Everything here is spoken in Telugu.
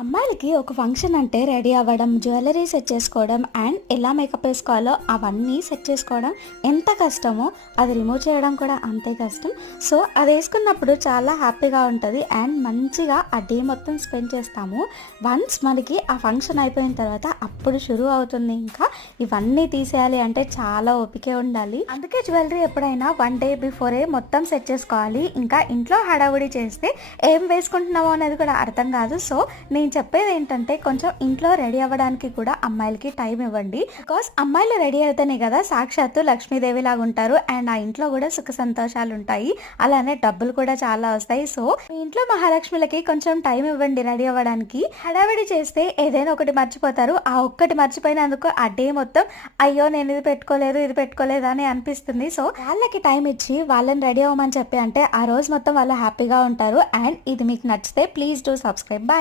అమ్మాయిలకి ఒక ఫంక్షన్ అంటే రెడీ అవ్వడం, జ్యువెలరీ సెట్ చేసుకోవడం అండ్ ఎలా మేకప్ వేసుకోవాలో అవన్నీ సెట్ చేసుకోవడం ఎంత కష్టమో అది రిమూవ్ చేయడం కూడా అంతే కష్టం. సో అది వేసుకున్నప్పుడు చాలా హ్యాపీగా ఉంటుంది అండ్ మంచిగా ఆ డే మొత్తం స్పెండ్ చేస్తాము. వన్స్ మనకి ఆ ఫంక్షన్ అయిపోయిన తర్వాత అప్పుడు షురూ అవుతుంది. ఇంకా ఇవన్నీ తీసేయాలి అంటే చాలా ఓపికే ఉండాలి. అందుకే జ్యువెలరీ ఎప్పుడైనా 1 డే బిఫోరే మొత్తం సెట్ చేసుకోవాలి. ఇంకా ఇంట్లో హడావుడి చేస్తే ఏం వేసుకుంటున్నామో అనేది కూడా అర్థం కాదు. సో నేను చెప్పేది ఏంటంటే కొంచెం ఇంట్లో రెడీ అవ్వడానికి కూడా అమ్మాయిలకి టైం ఇవ్వండి. బికాస్ అమ్మాయిలు రెడీ అయితేనే కదా సాక్షాత్తు లక్ష్మీదేవి లాగా ఉంటారు అండ్ ఆ ఇంట్లో కూడా సుఖ సంతోషాలు ఉంటాయి, అలానే డబ్బులు కూడా చాలా వస్తాయి. సో మీ ఇంట్లో మహాలక్ష్మిలకి కొంచెం టైం ఇవ్వండి రెడీ అవ్వడానికి. హడావిడి చేస్తే ఏదైనా ఒకటి మర్చిపోతారు. ఆ ఒక్కటి మర్చిపోయినందుకు ఆ డే మొత్తం అయ్యో నేను ఇది పెట్టుకోలేదు అని అనిపిస్తుంది. సో వాళ్ళకి టైం ఇచ్చి వాళ్ళని రెడీ అవ్వమని చెప్పి అంటే ఆ రోజు మొత్తం వాళ్ళు హ్యాపీగా ఉంటారు. అండ్ ఇది మీకు నచ్చితే ప్లీజ్ డూ సబ్స్క్రైబ్. బాయ్.